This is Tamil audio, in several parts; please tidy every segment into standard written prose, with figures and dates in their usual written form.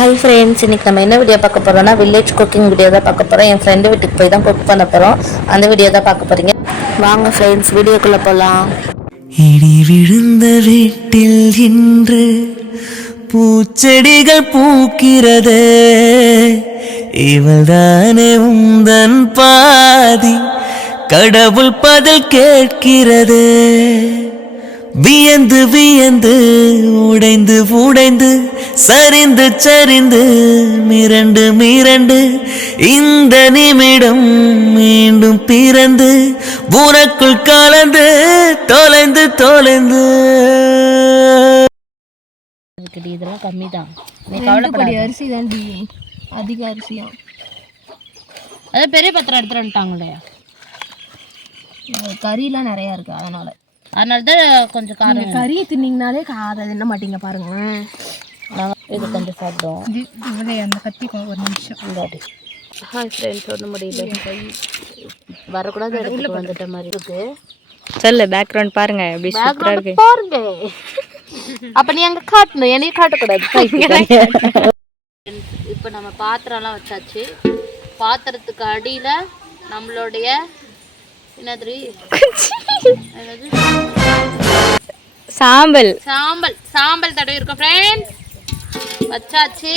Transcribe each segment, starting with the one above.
ஹாய் ஃப்ரெண்ட்ஸ், இன்றைக்கி நம்ம என்ன வீடியோ பார்க்க போகிறோம்னா வில்லேஜ் குக்கிங் வீடியோ தான் பார்க்க போகிறோம். என் ஃப்ரெண்டு வீட்டுக்கு போய் தான் குக் பண்ண போகிறோம். அந்த வீடியோ தான் பார்க்க போகிறீங்க. வாங்க ஃப்ரெண்ட்ஸ், வீடியோக்குள்ளே போகலாம். இடி விழுந்த வீட்டில் இன்று பூச்செடிகள் பூக்கிறது, இவள்தானே உந்தன் பாதி, கடவுள் பதில் கேட்கிறது. வியந்து வியந்து உடைந்து உடைந்து சரிந்து சரிந்து மிரண்டு மிரண்டு இந்த நிமிடம் மீண்டும் பிறந்து உனக்குள் கலந்து தொலைந்து தொலைந்து. இதெல்லாம் கம்மி தான், அரிசி தாண்டி அதிக அரிசியா. அதான் பெரிய பத்திரம் எடுத்துட்டு வந்துட்டாங்களே, கறியெல்லாம் நிறையா இருக்கு, அதனால தான் கொஞ்சம் காரம். கறியை தின்னீங்கனாலே காதை என்ன மாட்டீங்க பாருங்க. இது கொஞ்சம் சாப்பிடுவோம். அந்த கத்தி ஒரு நிமிஷம் இந்தாடி. ஹாய் ஃப்ரெண்ட்ஸ், ஒன்றும் முடியல, வரக்கூடாது இடத்துக்கு வந்துட்ட மாதிரி இருக்கு. சொல்லு, பேக்ரவுண்ட் பாருங்க எப்படி சூப்பரா இருக்கு பாருங்க. அப்ப நீ அங்க காட்டணும், என்னையும் காட்டக்கூடாது. இப்போ நம்ம பாத்திரம்லாம் வச்சாச்சு. பாத்திரத்துக்கு அடியில நம்மளுடைய என்னது சாம்பல் சாம்பல் சாம்பல் தடவை இருக்கும் ஃப்ரெண்ட்ஸ். வச்சாச்சு.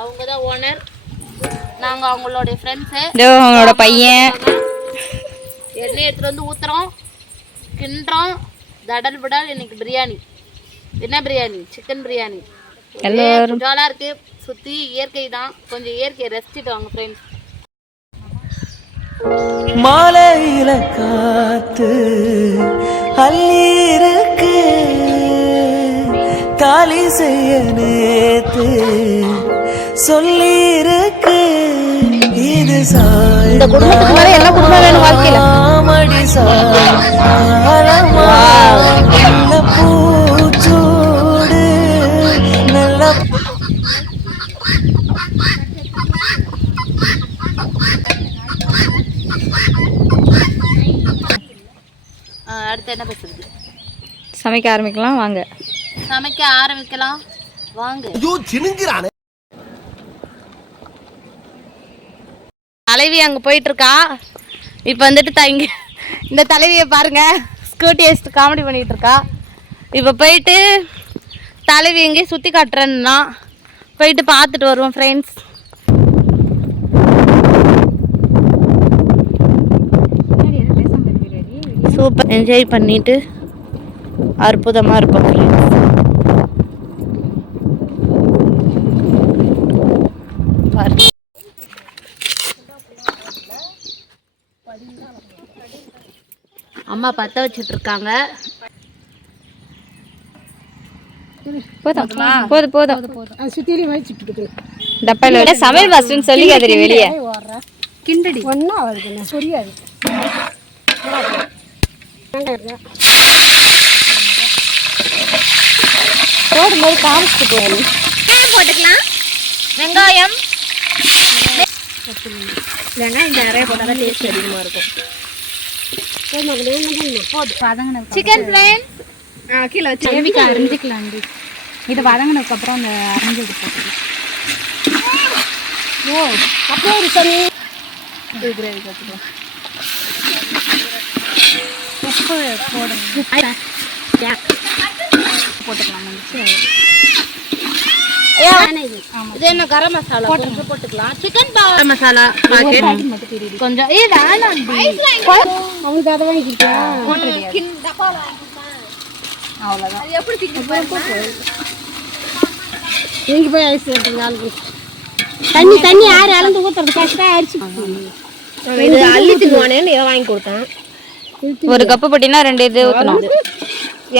அவங்க தான் ஓனர், நாங்க அவங்களுடைய ஃப்ரெண்ட்ஸு. அவங்களோட பையன். எண்ணெய் எடுத்துட்டு வந்து ஊத்துறோம், கிண்டுறோம். தடல் விடல். இன்னைக்கு பிரியாணி. என்ன பிரியாணி? சிக்கன் பிரியாணி. ஜாலா இருக்கு. சுத்தி இயற்கை தான், கொஞ்சம் இயற்கையை ரசிச்சுட்டு வாங்க ஃப்ரெண்ட்ஸ். மாலையில காத்து அள்ளிருக்கு, தாலி செய்ய நேத்து சொல்லிருக்கு. இது இந்த குடும்பத்துக்கு மேல என்ன குடும்பம் வேணும் வாழ்க்கையில? சாமடி சாரமா நல்ல பூச்சூடு நல்ல. அடுத்து என்ன பேசுறது? சமைக்க ஆரம்பிக்கலாம் வாங்க. சமைக்க ஆரம்பிக்கலாம் வாங்க. தலைவி அங்கே போயிட்டு இருக்கா. இப்போ வந்துட்டு இங்க இந்த தலைவியை பாருங்க, ஸ்கூட்டி வச்சுட்டு காமெடி பண்ணிட்டு இருக்கா. இப்போ போயிட்டு தலைவி எங்கேயும் சுற்றி காட்டுறேன்னா போயிட்டு பார்த்துட்டு வருவோம் ஃப்ரெண்ட்ஸ். சூப்பர் என்ஜாய் பண்ணிட்டு அற்புதமாக இருப்போம் ஃப்ரெண்ட்ஸ். அம்மா பற்ற வச்சுட்டு இருக்காங்க. போதும் போதும். டப்பால சமையல் மாஸ்டர்னு சொல்லிக்காதீங்க வெளியே. கிண்டடி ஒன்னா வருது சொரியாது. போடும்போது காமிச்சிட்டு போகணும். போட்டுக்கலாம். வெங்காயம் வெங்காயம் நிறைய போட்டால் தான் டேஸ்ட் அதிகமாக இருக்கும். சிக்கன் ஃப்ரெண்ட்ஸ் கீழே வச்சு அரிஞ்சிக்கலாம். இது வதங்கினதுக்கப்புறம் அந்த அரிஞ்சது போட்டுக்கலாம். ஓ அப்படியே ஒரு தண்ணி கிரேவி கற்றுக்கலாம். உப்பு போடணும், போட்டுக்கலாம். இது என்ன கரம் மசாலா கொஞ்சம் போட்டுக்கலாம். சிக்கன் கரம் மசாலா கொஞ்சம். அவனுக்கு அதை வாங்கிக்கிட்டேன். அவ்வளோதான். நீங்க போய் ஐஸ் ஆளுக்கு தண்ணி தண்ணி யாரு அளந்து ஊத்துறது கஷ்டம் அரிச்சு அள்ளி தின்னுவானேன்னு வாங்கி கொடுத்தேன். ஒரு கப்பு போட்டினா 2 இது ஊற்றணும்.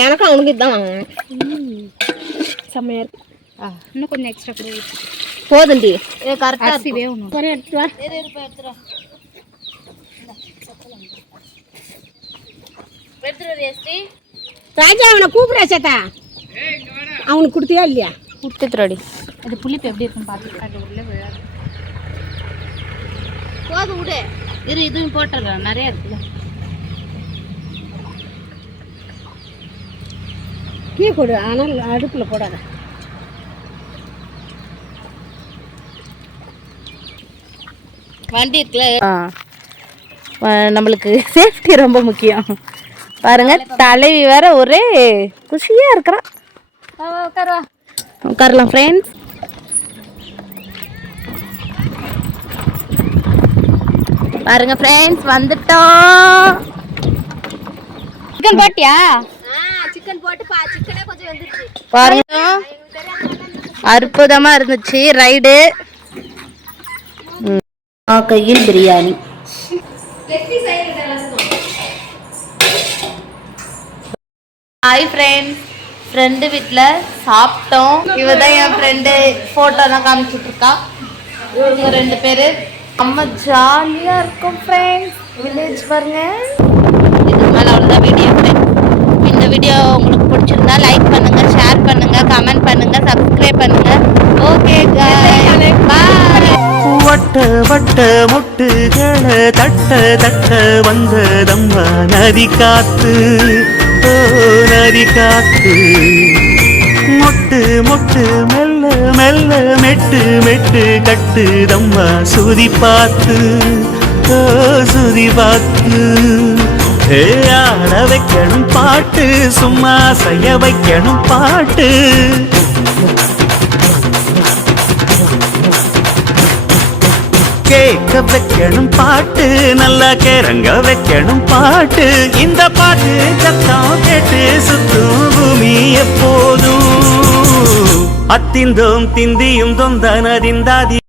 எனக்கும் அவனுக்கு இதுதான் வாங்கினேன். செம்மையா இருக்கு. இன்னும் கொஞ்சம் எக்ஸ்ட்ரா கூட போதுண்டி. கரெக்டாக ராஜா அவனை கூப்பிடுறா சேத்தா. அவனுக்கு கொடுத்தியா இல்லையா? கொடுத்துட்றோடி. அது புளிப்பு எப்படி இருக்குன்னு பார்த்துட்டு அது உள்ள விழாது. போதும் விடு. இதுவும் போட்டுடுறேன், நிறைய இருக்குல்ல. கீழே போடு, ஆனால் அடுப்பில் போடாத. வண்டி இருக்குல்ல நம்மளுக்கு சேஃப்டி ரொம்ப முக்கியம். பாருங்க தலைவி வேற ஒரே குஷியா இருக்கிறான். உட்காரலாம் ஃப்ரெண்ட்ஸ். பாருங்க ஃப்ரெண்ட்ஸ் வந்துட்டோம். சிக்கன் போட்டியா? சிக்கன் போட்டு சிக்கனே கொஞ்சம் வந்துருச்சு. பாருங்க அற்புதமா இருந்துச்சு ரைடு. கையில் பிரியாணி. ஹாய் ஃப்ரெண்ட்ஸ், ஃப்ரெண்டு வீட்டில் சாப்பிட்டோம். இவ தான் என் ஃப்ரெண்டு, ஃபோட்டோலாம் காமிச்சிட்டு இருக்கா. இவங்க 2 பேர் நம்ம ஜாலியாக இருக்கும் ஃப்ரெண்ட்ஸ். வில்லேஜ் பாருங்க. இதுக்கு மேலே அவ்வளோதான் வீடியோ ஃப்ரெண்ட்ஸ். இந்த வீடியோ உங்களுக்கு பிடிச்சிருந்தா லைக் பண்ணுங்க, ஷேர் பண்ணுங்க, கமெண்ட் பண்ணுங்க, சப்ஸ்கிரைப் பண்ணுங்க. Okay bye. வட்ட வட்ட முட்டுகளை தட்ட தட்ட வந்ததம்மா நதி காத்து, ஓ நதி காத்து. மொட்டு மொட்டு மெல்ல மெல்ல மெட்டு மெட்டு கட்டுதம்மா சுதி பார்த்து, ஓ சுதி பார்த்து. ஆட வைக்கணும் பாட்டு, சும்மா செய்ய வைக்கணும் பாட்டு. கேட்க வைக்கணும் பாட்டு, நல்லா கேரங்க வைக்கணும் பாட்டு. இந்த பாட்டு சத்தம் கேட்டு சுத்தும் பூமி எப்போதும். அத்திந்தோம் திந்தியும் தொந்தனதிந்தாதி